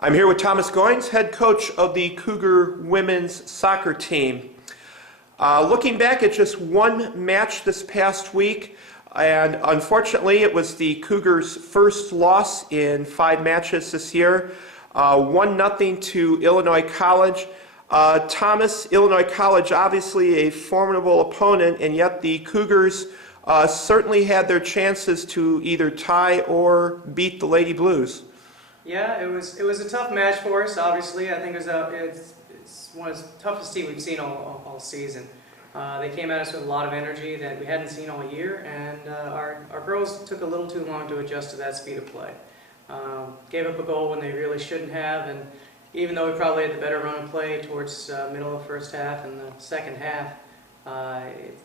I'm here with Thomas Goines, head coach of the Cougar women's soccer team. Looking back at just one match this past week, and unfortunately it was the Cougars' first loss in 5 matches this year, 1-0 to Illinois College. Thomas, Illinois College, obviously a formidable opponent, and yet the Cougars certainly had their chances to either tie or beat the Lady Blues. Yeah, it was a tough match for us. Obviously, I think it's one of the toughest teams we've seen all season. They came at us with a lot of energy that we hadn't seen all year, and our girls took a little too long to adjust to that speed of play. Gave up a goal when they really shouldn't have, and even though we probably had the better run of play towards middle of the first half and the second half,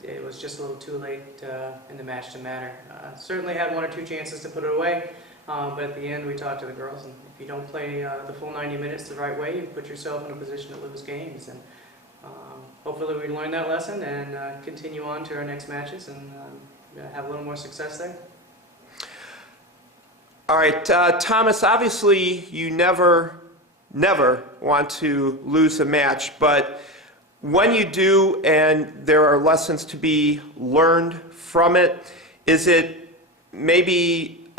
it was just a little too late in the match to matter. Certainly had 1 or 2 chances to put it away, but at the end we talked to the girls, and if you don't play the full 90 minutes the right way, you put yourself in a position to lose games. And hopefully we learn that lesson and continue on to our next matches and have a little more success there. All right, Thomas, obviously you never want to lose a match, but when you do and there are lessons to be learned from it, is it maybe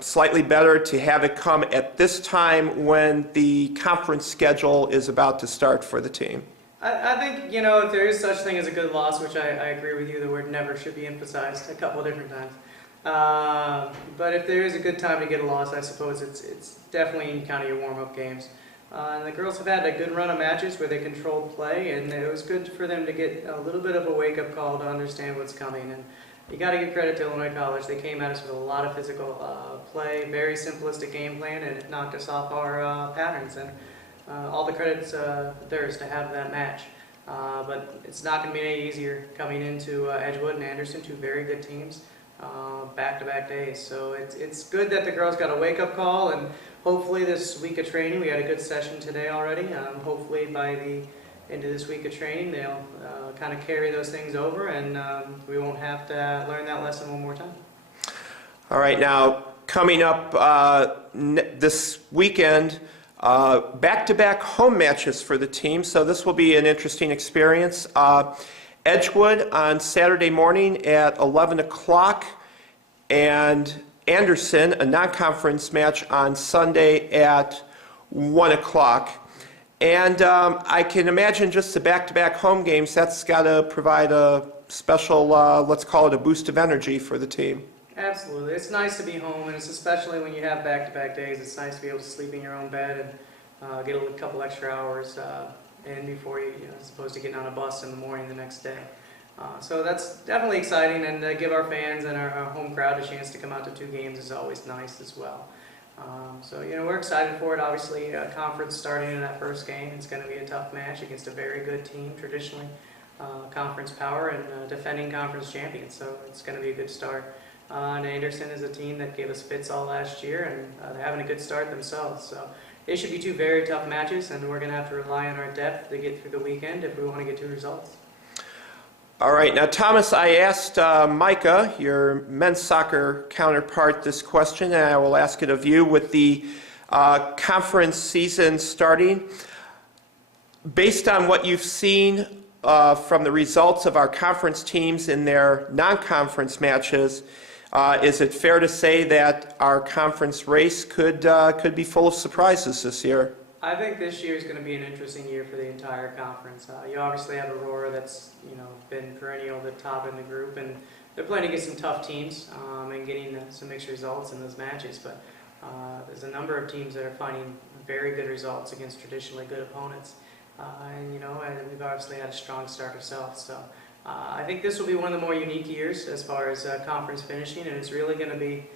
slightly better to have it come at this time when the conference schedule is about to start for the team? I think, you know, if there is such thing as a good loss, which I agree with you, the word never should be emphasized a couple of different times. But if there is a good time to get a loss, I suppose it's definitely in kind of your warm-up games. And the girls have had a good run of matches where they controlled play, and it was good for them to get a little bit of a wake-up call to understand what's coming. And you got to give credit to Illinois College. They came at us with a lot of physical play, very simplistic game plan, and it knocked us off our patterns. And all the credit's theirs to have that match. But it's not going to be any easier coming into Edgewood and Anderson, 2 very good teams, back-to-back days. So it's good that the girls got a wake-up call, and hopefully this week of training, we had a good session today already. Hopefully by the end of this week of training, they'll kind of carry those things over, and we won't have to learn that lesson one more time. All right, now coming up this weekend, back-to-back home matches for the team, so this will be an interesting experience. Edgewood on Saturday morning at 11 o'clock, and Anderson, a non-conference match, on Sunday at 1 o'clock. And I can imagine just the back-to-back home games, that's got to provide a special, let's call it a boost of energy for the team. Absolutely. It's nice to be home, and it's especially when you have back-to-back days, it's nice to be able to sleep in your own bed and get a couple extra hours in before you know, as opposed to getting on a bus in the morning the next day. So that's definitely exciting, and give our fans and our home crowd a chance to come out to 2 games is always nice as well. So, you know, we're excited for it. Obviously, conference starting in that first game. It's going to be a tough match against a very good team, traditionally conference power and defending conference champions. So it's going to be a good start. And Anderson is a team that gave us fits all last year, and they're having a good start themselves. So it should be 2 very tough matches, and we're going to have to rely on our depth to get through the weekend if we want to get 2 results. All right, now Thomas, I asked Micah, your men's soccer counterpart, this question, and I will ask it of you. With the conference season starting, based on what you've seen from the results of our conference teams in their non-conference matches, is it fair to say that our conference race could be full of surprises this year? I think this year is going to be an interesting year for the entire conference. You obviously have Aurora that's been perennial at the top in the group, and they're playing against some tough teams and getting some mixed results in those matches. But there's a number of teams that are finding very good results against traditionally good opponents, and we've obviously had a strong start ourselves. So I think this will be one of the more unique years as far as conference finishing, and it's really going to be.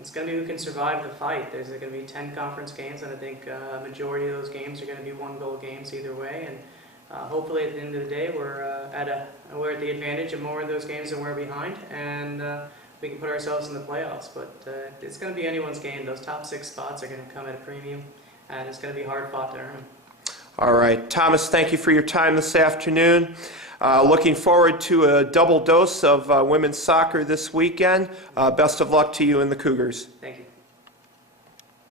It's going to be who can survive the fight. There's going to be 10 conference games, and I think a majority of those games are going to be 1-goal games either way. And hopefully, at the end of the day, we're at the advantage of more of those games than we're behind, and we can put ourselves in the playoffs. But it's going to be anyone's game. Those top 6 spots are going to come at a premium, and it's going to be hard fought to earn them. All right, Thomas, thank you for your time this afternoon. Looking forward to a double dose of women's soccer this weekend. Best of luck to you and the Cougars. Thank you.